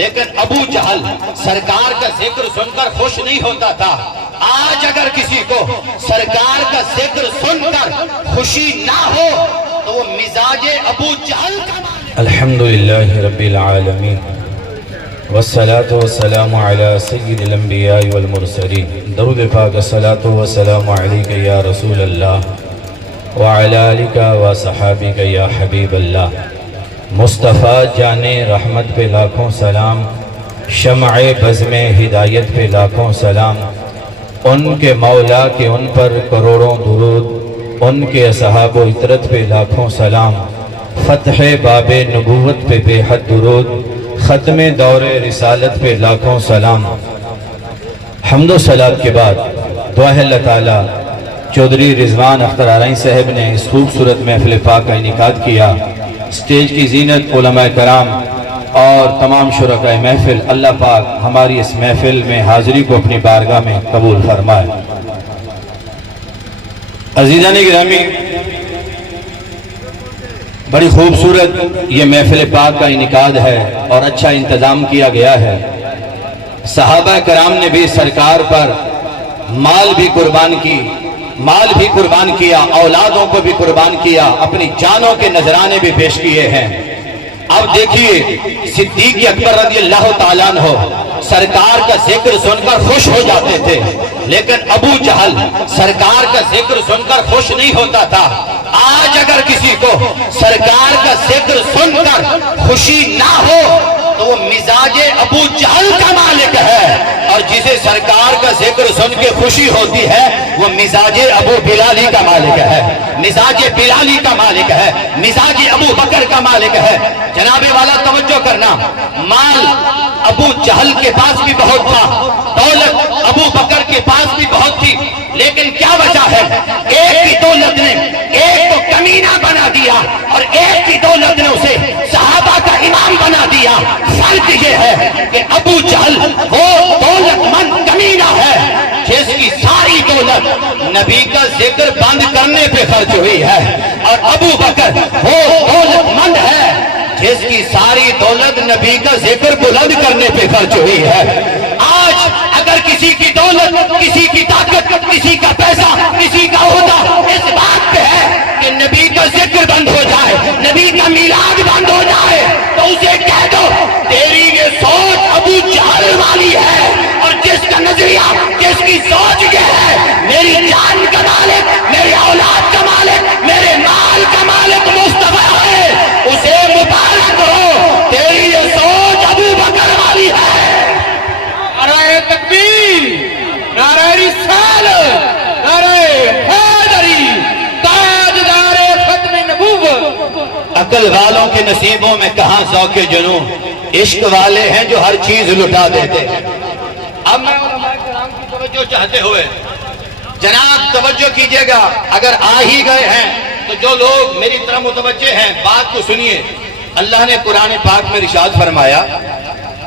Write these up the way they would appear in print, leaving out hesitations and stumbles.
لیکن ابو جہل سرکار کا ذکر سن کر خوش نہیں ہوتا تھا۔ آج اگر کسی کو سرکار کا ذکر سن کر خوشی نہ ہو تو وہ مزاج ابو جہل کا الحمدللہ رب العالمین والصلاة والسلام علی سید الانبیاء والمرسلین۔ درود پاک الصلاة والسلام علیک یا رسول اللہ وعلی آلک و صحابک یا حبیب اللہ۔ مصطفیٰ جان رحمت پہ لاکھوں سلام، شمع بزم ہدایت پہ لاکھوں سلام، ان کے مولا کے ان پر کروڑوں درود، ان کے اصحاب و اطرت پہ لاکھوں سلام، فتح باب نبوت پہ بے حد درود، ختم دور رسالت پہ لاکھوں سلام۔ حمد و صلات کے بعد دعا ہے اللہ تعالیٰ چودھری رضوان اختر آرائیں صاحب نے اس خوبصورت محفل پاک کا انعقاد کیا۔ اسٹیج کی زینت علماء کرام اور تمام شرکاء محفل، اللہ پاک ہماری اس محفل میں حاضری کو اپنی بارگاہ میں قبول فرمائے۔ عزیزان گرامی، بڑی خوبصورت یہ محفل پاک کا انعقاد ہے اور اچھا انتظام کیا گیا ہے۔ صحابہ کرام نے بھی سرکار پر مال بھی قربان کیا، اولادوں کو بھی قربان کیا، اپنی جانوں کے نذرانے بھی پیش کیے ہیں۔ اب دیکھیے صدیق اکبر رضی اللہ تعالیٰ عنہ سرکار کا ذکر سن کر خوش ہو جاتے تھے، لیکن ابو جہل سرکار کا ذکر سن کر خوش نہیں ہوتا تھا۔ آج اگر کسی کو سرکار کا ذکر سن کر خوشی نہ ہو تو وہ مزاج ابو جہل کا مالک ہے، اور جسے سرکار کا ذکر سن کے خوشی ہوتی ہے وہ مزاج ابو بلالی کا مالک ہے، مزاج بلالی کا مالک ہے، مزاج ابو بکر کا مالک ہے۔ جناب والا توجہ کرنا، مال ابو جہل کے پاس بھی بہت تھا، دولت ابو بکر کے پاس بھی بہت تھی، لیکن کیا وجہ ہے؟ ایک کی دولت نے ایک کو کمینہ بنا دیا اور ایک کی دولت نے اسے صحابہ کا امام بنا دیا۔ فرق یہ ہے کہ ابو جہل وہ دولت مند کمینہ ہے جس کی ساری دولت نبی کا ذکر بند کرنے پہ خرچ ہوئی ہے، اور ابو بکر وہ دولت مند ہے جس کی ساری دولت نبی کا ذکر بلند کرنے پہ خرچ ہوئی ہے۔ آج اگر کسی کی دولت، کسی کی طاقت، کسی کا پیسہ، کسی کا عہدہ اس بات پہ ہے کہ نبی کا ذکر بند ہو جائے، نبی کا میلاد بند ہو جائے، تو اسے کہہ دو تیری یہ سوچ ابو جہل والی ہے، اور جس کا نظریہ، جس کی سوچ یہ ہے میری جان کا مالک، میری اولاد کا مالک، میرے مال کا مالک مصطفیٰ ہے، اسے مبارک ہو، تیری یہ سوچ ابو بکر والی ہے۔ نعرہ تکبیر، نعرہ رسالت، نعرہ حیدری، تاجدار ختم نبوت۔ عقل والوں کے نصیبوں میں کہاں ذوق جنون، عشق والے ہیں جو ہر چیز لٹا دیتے ہیں۔ اب میں علماء کرام کی توجہ چاہتے ہوئے جناب توجہ کیجئے گا، اگر آ ہی گئے ہیں تو جو لوگ میری طرح متوجہ ہیں بات کو سنیے۔ اللہ نے قرآن پاک میں ارشاد فرمایا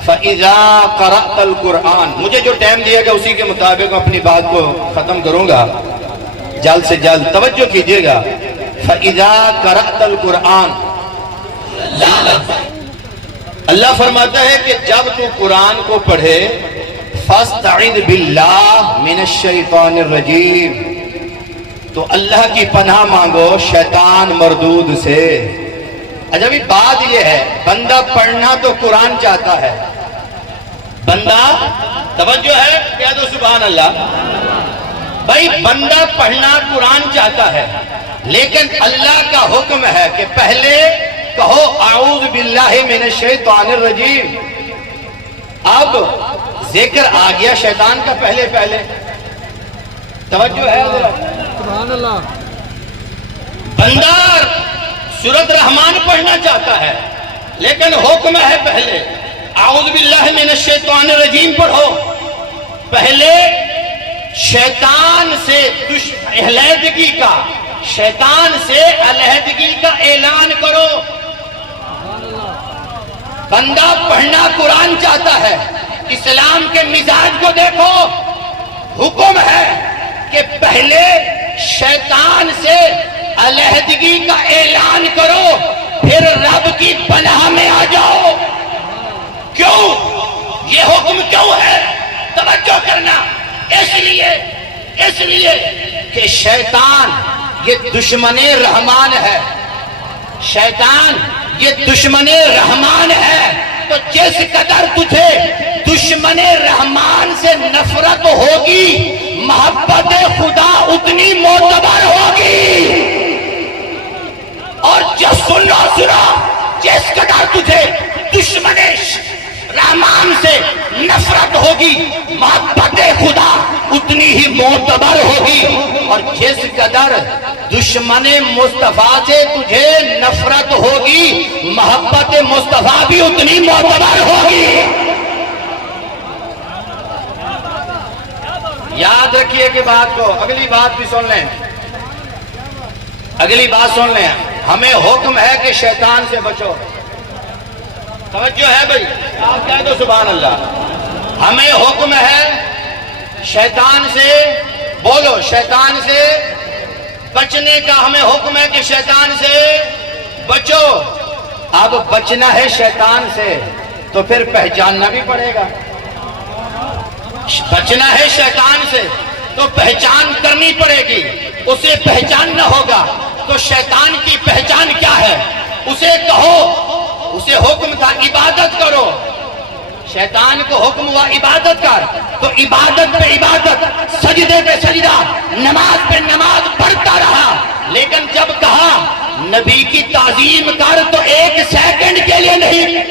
فَإِذَا قَرَأْتَ الْقُرْآنَ، مجھے جو ٹائم دیا گا اسی کے مطابق اپنی بات کو ختم کروں گا، جلد سے جلد توجہ کیجئے گا۔ فَإِذَا قَرَأْتَ الْقُرْآنَ، اللہ فرماتا ہے کہ جب تو قرآن کو پڑھے فَاسْتَعِذْ بِاللَّهِ مِنَ الشَّيْطَانِ الرَّجِيمِ، تو اللہ کی پناہ مانگو شیطان مردود سے۔ عجبی بات یہ ہے، بندہ پڑھنا تو قرآن چاہتا ہے، بندہ توجہ ہے، کہہ دو سبحان اللہ، بھائی بندہ پڑھنا قرآن چاہتا ہے، لیکن اللہ کا حکم ہے کہ پہلے کہو اعوذ باللہ من الشیطان الرجیم۔ اب ذکر آ گیا شیطان کا پہلے توجہ ہے سبحان اللہ۔ بندہ سورۃ رحمان پڑھنا چاہتا ہے، لیکن حکم ہے پہلے اعوذ باللہ من الشیطان الرجیم پڑھو، پہلے شیطان سے علیحدگی کا، شیطان سے علیحدگی کا اعلان کرو۔ بندہ پڑھنا قرآن چاہتا ہے، اسلام کے مزاج کو دیکھو، حکم ہے کہ پہلے شیطان سے علیحدگی کا اعلان کرو، پھر رب کی پناہ میں آ جاؤ۔ کیوں؟ یہ حکم کیوں ہے؟ توجہ کرنا، اس لیے کہ شیطان یہ دشمن رحمان ہے، شیطان یہ دشمن رحمان ہے، تو جس قدر تجھے دشمن رحمان سے نفرت ہوگی محبت خدا اتنی معتبر ہوگی، اور سنا جس قدر تجھے دشمن رحمان سے نفرت ہوگی محبت خدا اتنی ہی معتبر ہوگی، اور جس قدر دشمن مصطفیٰ سے تجھے نفرت ہوگی محبت مصطفیٰ بھی اتنی معتبر ہوگی۔ یاد رکھیے کہ بات کو، اگلی بات بھی سن لیں، اگلی بات سن لیں، ہمیں حکم ہے کہ شیطان سے بچو، توجہ ہے بھائی، آپ کہہ دو سبحان اللہ، ہمیں حکم ہے شیطان سے، بولو شیطان سے بچنے کا، ہمیں حکم ہے کہ شیطان سے بچو۔ اب بچنا ہے شیطان سے تو پھر پہچاننا بھی پڑے گا، بچنا ہے شیطان سے تو پہچان کرنی پڑے گی، اسے پہچاننا ہوگا۔ تو شیطان کی پہچان کیا ہے؟ اسے کہو، اسے حکم تھا عبادت کرو، شیطان کو حکم ہوا عبادت کر، تو عبادت پہ عبادت، سجدے پہ سجدہ، نماز پہ نماز پڑھتا رہا، لیکن جب کہا نبی کی تعظیم کر تو ایک سیکنڈ کے لیے نہیں،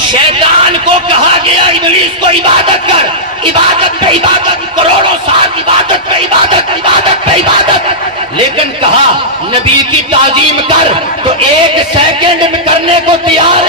شیطان کو کہا گیا ابلیس کو عبادت کر، عبادت پہ عبادت، کروڑوں سال عبادت پہ عبادت، عبادت پہ عبادت، لیکن کہا نبی کی تعظیم کر تو ایک سیکنڈ میں کرنے کو تیار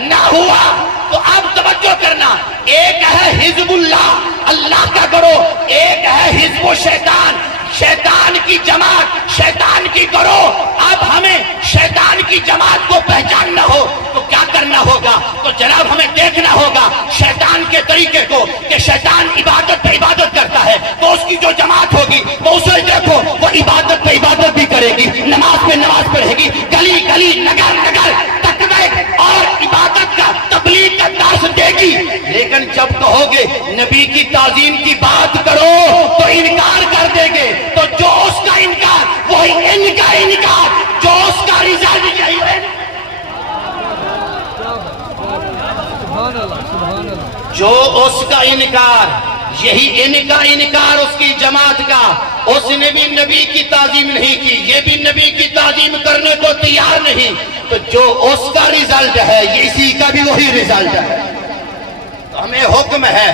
نہ ہوا۔ تو اب توجہ کرنا، ایک ہے حزب اللہ، اللہ کا کرو، ایک ہے حزب و شیطان، شیطان کی جماعت، شیطان کی کرو۔ اب ہمیں شیطان کی جماعت کو پہچاننا ہو تو کیا کرنا ہوگا؟ تو جناب ہمیں دیکھنا ہوگا شیطان کے طریقے کو، کہ شیطان عبادت پہ عبادت کرتا ہے تو اس کی جو جماعت ہوگی تو اسے دیکھو، وہ عبادت پہ عبادت بھی کرے گی، نماز پہ نماز پڑھے گی، گلی گلی نگر نگر تقوی اور عبادت کا تبلیغ کا درس دے گی، لیکن جب کہو گے نبی کی تعظیم کی بات کرو تو انکار کر دیں گے۔ تو جو اس کا انکار وہی ان کا انکار، جو اس کا رزلٹ یہی ہے، جو اس کا انکار یہی ان کا انکار، اس کی جماعت کا، اس نے بھی نبی کی تعظیم نہیں کی، یہ بھی نبی کی تعظیم کرنے کو تیار نہیں، تو جو اس کا رزلٹ ہے یہ اسی کا بھی وہی رزلٹ ہے۔ تو ہمیں حکم ہے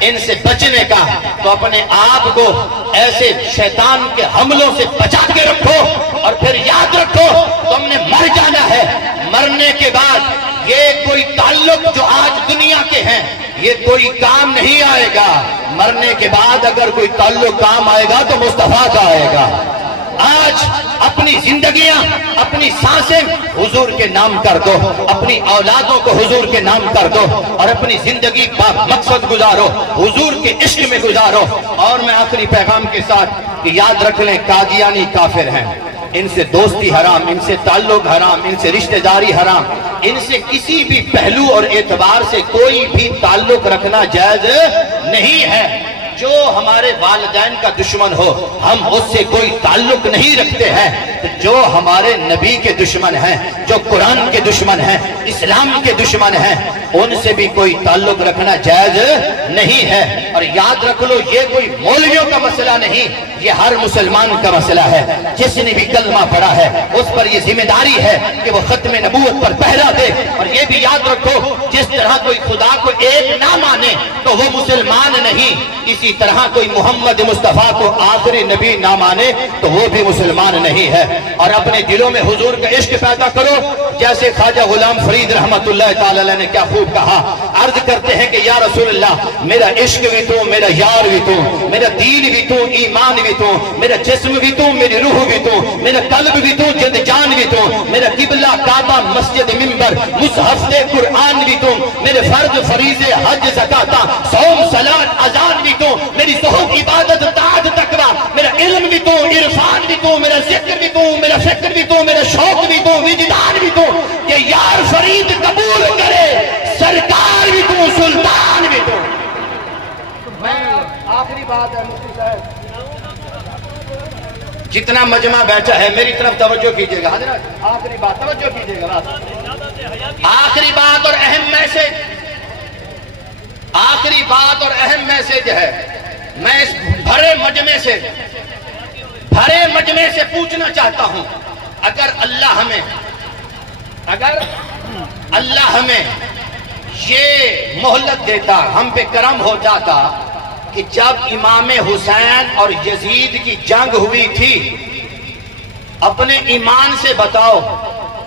ان سے بچنے کا، تو اپنے آپ کو ایسے شیطان کے حملوں سے بچا کے رکھو، اور پھر یاد رکھو تم نے مر جانا ہے، مرنے کے بعد یہ کوئی تعلق جو آج دنیا کے ہیں یہ کوئی کام نہیں آئے گا، مرنے کے بعد اگر کوئی تعلق کام آئے گا تو مصطفیٰ کا آئے گا۔ آج اپنی زندگیاں، اپنی سانسیں حضور کے نام کر دو، اپنی اولادوں کو حضور کے نام کر دو، اور اپنی زندگی کا مقصد گزارو، حضور کے عشق میں گزارو۔ اور میں آخری پیغام کے ساتھ کہ یاد رکھ لیں قادیانی کافر ہیں، ان سے دوستی حرام، ان سے تعلق حرام، ان سے رشتہ داری حرام، ان سے کسی بھی پہلو اور اعتبار سے کوئی بھی تعلق رکھنا جائز نہیں ہے۔ جو ہمارے والدین کا دشمن ہو ہم اس سے کوئی تعلق نہیں رکھتے ہیں، جو ہمارے نبی کے دشمن ہیں، جو قرآن کے دشمن ہیں، اسلام کے دشمن ہیں، ان سے بھی کوئی تعلق رکھنا جائز نہیں ہے۔ اور یاد رکھ لو یہ کوئی مولویوں کا مسئلہ نہیں، یہ ہر مسلمان کا مسئلہ ہے، جس نے بھی کلمہ پڑھا ہے اس پر یہ ذمہ داری ہے کہ وہ ختم نبوت پر پہرا دے۔ اور یہ بھی یاد رکھو جس طرح کوئی خدا کو ایک نہ مانے تو وہ مسلمان نہیں، اسی طرح کوئی محمد مصطفیٰ کو آخری نبی نہ مانے تو وہ بھی مسلمان نہیں ہے۔ اور اپنے دلوں میں حضور کا عشق پیدا کرو، جیسے خواجہ غلام فرید رحمت اللہ تعالی علیہ نے کیا خوب کہا، عرض کرتے ہیں کہ یا رسول اللہ میرا عشق بھی تو، میرا یار بھی تو، میرا دین بھی تو، ایمان بھی تو، میرا جسم بھی تو، میری روح بھی تو، میرا قلب بھی تو، جد جان بھی تو، میرا قبلہ کعبہ مسجد منبر مصحف قرآن بھی تو، میرے فرض فریضے حج زکاة صوم صلاۃ اذان بھی تو، میری ظہور عبادت طاعت تقویٰ، میرا علم بھی تو، عرفان بھی تو، میرا ذکر بھی تو، میرا فکر بھی تو، میرا شوق بھی تو، وجدان بھی تو، بات ہے مفتی صاحب. جتنا مجمع بیٹھا ہے میری طرف توجہ کیجئے گا حضرت. آخری بات توجہ کیجئے گا. آخری بات اور اہم میسج، آخری بات اور اہم میسج ہے. میں اس بھرے مجمع سے پوچھنا چاہتا ہوں، اگر اللہ ہمیں یہ مہلت دیتا، ہم پہ کرم ہو جاتا کہ جب امام حسین اور یزید کی جنگ ہوئی تھی، اپنے ایمان سے بتاؤ،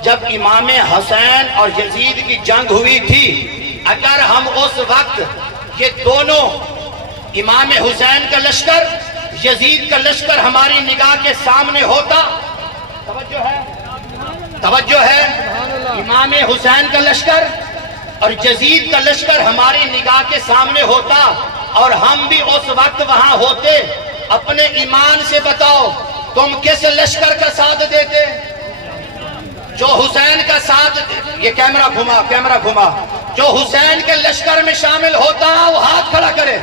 جب امام حسین اور یزید کی جنگ ہوئی تھی، اگر ہم اس وقت یہ دونوں امام حسین کا لشکر یزید کا لشکر ہماری نگاہ کے سامنے ہوتا، توجہ ہے، امام حسین کا لشکر اور یزید کا لشکر ہماری نگاہ کے سامنے ہوتا اور ہم بھی اس وقت وہاں ہوتے، اپنے ایمان سے بتاؤ تم کس لشکر کا ساتھ دیتے؟ جو حسین کا ساتھ، یہ کیمرہ گھما، جو حسین کے لشکر میں شامل ہوتا وہ ہاتھ کھڑا کرے.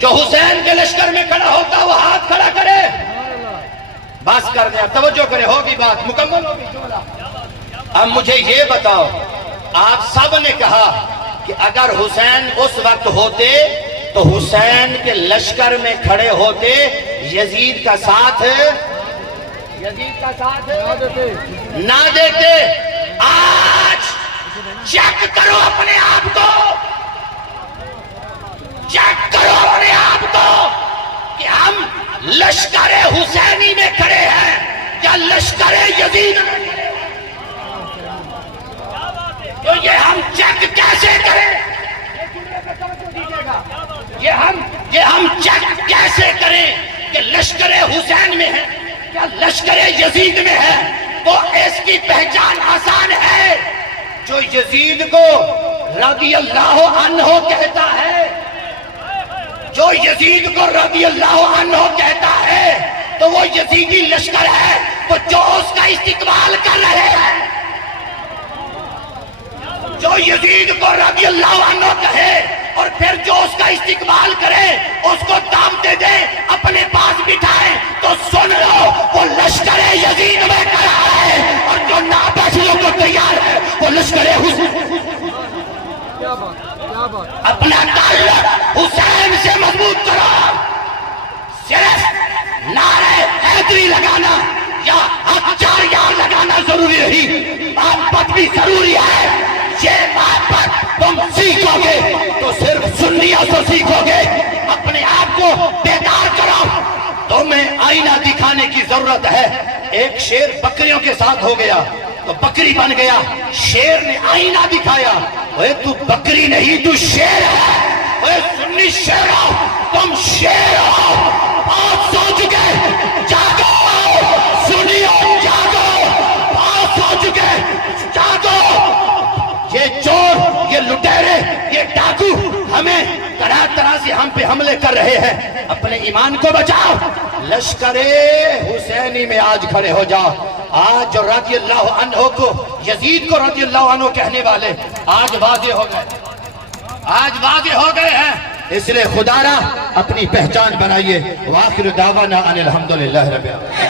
جو حسین کے لشکر میں کھڑا ہوتا وہ ہاتھ کھڑا کرے. بس کر دیا، توجہ کرے، ہوگی بات مکمل ہوگی جملہ. اب مجھے یہ بتاؤ، آپ سب نے کہا کہ اگر حسین اس وقت ہوتے تو حسین کے لشکر میں کھڑے ہوتے، یزید کا ساتھ نہ دیتے. آج چیک کرو اپنے آپ کو، چیک کرو اپنے آپ کو کہ ہم لشکر حسینی میں کھڑے ہیں یا لشکر یزید میں کھڑے ہیں. تو یہ ہم چیک کیسے کریں؟ یہ ہم چیک کیسے کریں کہ لشکر حسین میں ہے یا لشکر یزید میں ہے؟ وہ اس کی پہچان آسان ہے. جو یزید کو رضی اللہ عنہ کہتا ہے، جو یزید کو رضی اللہ عنہ کہتا ہے تو وہ یزیدی لشکر ہے، تو جو اس کا استقبال کر رہے ہیں، جو یزید کو رضی اللہ عنہ کہے اور پھر جو اس کا استقبال کرے، اس کو دعوتیں دے، اپنے پاس بٹھائے، تو سن لو وہ لشکر یزید میں کھڑا ہے، اور جو نابینا کو تیار ہے وہ لشکر حسین. اپنا تعلق حسین سے مضبوط کرو. صرف نعرہ حیدری لگانا یا ہتھیار یار لگانا ضروری نہیں، محبت بھی ضروری ہے. یہ محبت تم سیکھو گے تو صرف سنیوں سے سیکھو گے. اپنے آپ کو بیدار کرو. تمہیں آئینہ دکھانے کی ضرورت ہے. ایک شیر بکریوں کے ساتھ ہو گیا تو بکری بن گیا. شیر نے آئینہ دکھایا، اے تو بکری نہیں تو شیر ہے. اے سنی شیر ہو، تم شیر ہو. بہت سو چکے، جاگو سنیو، جاگو. بہت سو چکے، جاگو. یہ چور، یہ لٹیرے، یہ ڈاکو ہمیں طرح طرح سے ہم پہ حملے کر رہے ہیں. اپنے ایمان کو بچاؤ. لشکر حسینی میں آج کھڑے ہو جاؤ. آج جو رضی اللہ عنہ کو، یزید کو رضی اللہ عنہ کہنے والے آج واضح ہو گئے، آج واضح ہو گئے ہیں. اس لیے خدا را اپنی پہچان بنائیے. وآخر دعوانا ان الحمدللہ رب العالمین.